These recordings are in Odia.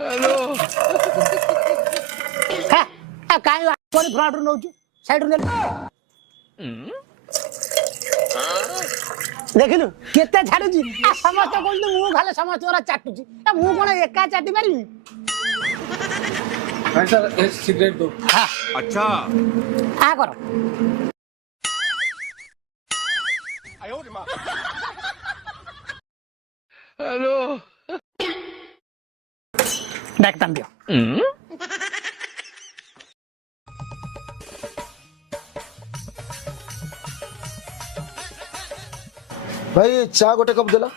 हेलो କାଇଁ ଫ୍ରଣ୍ଟରୁ ନଉଛୁ ସାଇଡରୁ ନେଲୁ ଦେଖିଲୁ କେତେ ଛାଡୁଛି ସମସ୍ତେ କହୁଛନ୍ତି ମୁଁ ଖାଲି ସମସ୍ତଙ୍କର ଚାଟୁଛି ମୁଁ କଣ ଏକା ଚାଟି ପାରିବି भाई सर एक सिगरेट दो अच्छा ଆ କର हेलो ଡାକ୍ତାର ଦିଅ ଭାଇ ଚା ଗୋଟେ କପ୍ ଦେଲା।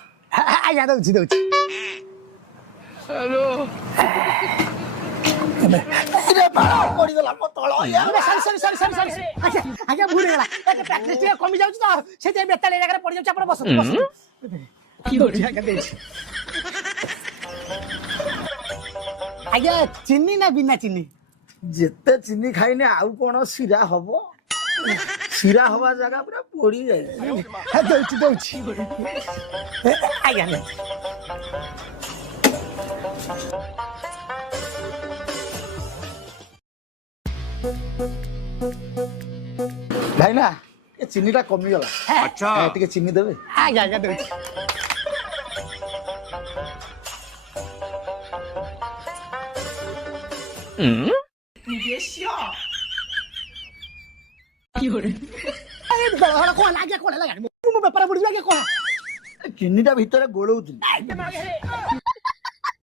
ଆଜ୍ଞା ଦଉଛି ଦଉଛି हेलो ପଡିଗଲା ମୋ ତଳ ଆଜ୍ଞା ଭୁଲ ହେଇଗଲା ପ୍ରାକ୍ଟିସ ଟିକେ କମି ଯାଉଛି ତ ସେଥିପାଇଁ ବେତାଳି ଜାଗାରେ ପଡିଯାଉଛି ଆପଣ ବସନ୍ତୁ ବସନ୍ତୁ ଆଜ୍ଞା ଦେଇଛି ଆଜ୍ଞା ଚିନି ନା ବିନା ଚିନି ଯେତେ ଚିନି ଖାଇନି ଆଉ କଣ ଶିରା ହବ ଶିରା ହବା ଜାଗା ପୁରା ପୋଡି ଯାଇଛି। ଦଉଛି ଦଉଛି ଆଜ୍ଞା ଭାଇ ନା ଏ ଚିନି ଟା କମିଗଲା अच्छा ଟିକେ ଚିନି ଦେବେ। ଆଜ୍ଞା ଆଜ୍ଞା ଦଉଛି କଣ ଆଜ୍ଞା କଣ ହେଲା ମୁଁ ବେପାର ବୁଡିବି ଆଜ୍ଞା କଣ ଚିନି ଟା ଭିତରେ ଗୋଳଉଥିଲି।